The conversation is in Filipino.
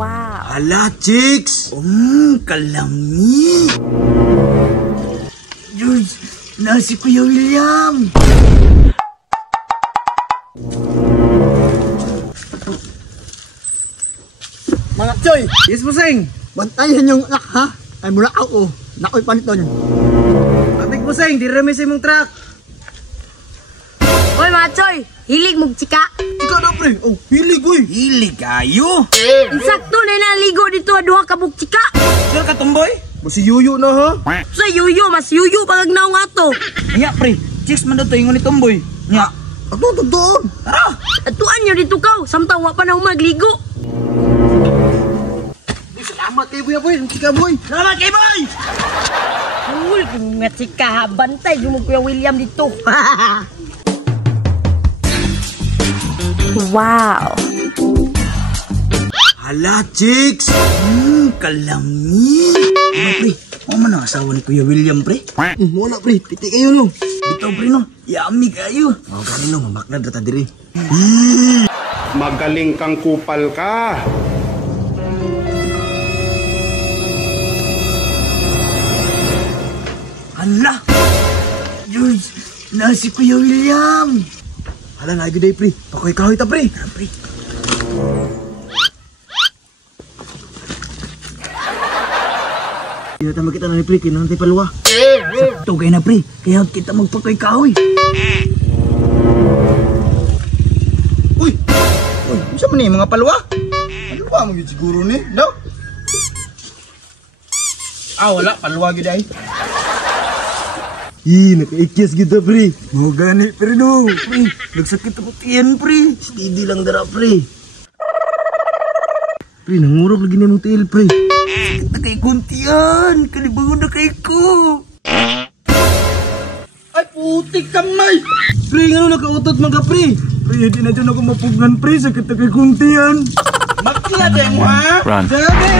Wow. Hala, chicks! Kalami! Diyos, nasi Kuya William! Mga Choy, Yes, Buseng! bantayan yung anak ha. Ay mula ako, nakoy paniton. Atik, Buseng, dirami sa imong truck! Hoy mga choy, hilig mong chika. Ikaw na pre, oh hilig uy. Hilig kayo! Insakto na naligo dito duha ka mong chika. Sir ka, tumboy? Basi yuyo na ha. Sa yuyo, mas yuyo pagagnaw nga to. Nga, pre, chicks man daw to ingon ni tumboy. Nga, Ato, doon. tara! Atuan nyo dito ka, samtang wa pa na magligo. Salamat kayo buya boy, chika boy. Salamat kay boy! Cool, kung nga chika ha, bantay yung Kuya William dito. Wow. Hala, chicks! Kalami! Ano, pre? Ano man ang asawa ni Kuya William, pre? Wala pre, piti kayo no. Bitaw, pre, no? Yami kayo! Mga kanino, mamaknad rata diri. Magaling kang kupal ka. Hala! Diyos, nasi Kuya William! Hala lagi day pre, pakoy kahoy ta pre. Pre, Hindi na makita na ni pre, kinang tayo paluwa. sakto kayo na, pre. Kaya kita magpakoy-kahoy. Uy, isa man mga paluwa? Ano ba mo siguro ni? Daw? Wala, paluwa gid ay. Nakaikyas kita pre. Mo gani, pre, no. Pre, nagsakit ako tiyan, pre. Steady lang dara, pre. Pre, nangurog lagi na mong tiil pre. Sakit na kay kuntian. Kalibangon na kay ko. Ay putik kamay! Pre, nga nakautot mga pre. Pre, hindi na dyan ako mapugnan pre. Sakit na kay kuntian. Makla din mo ha? Run. Sabi!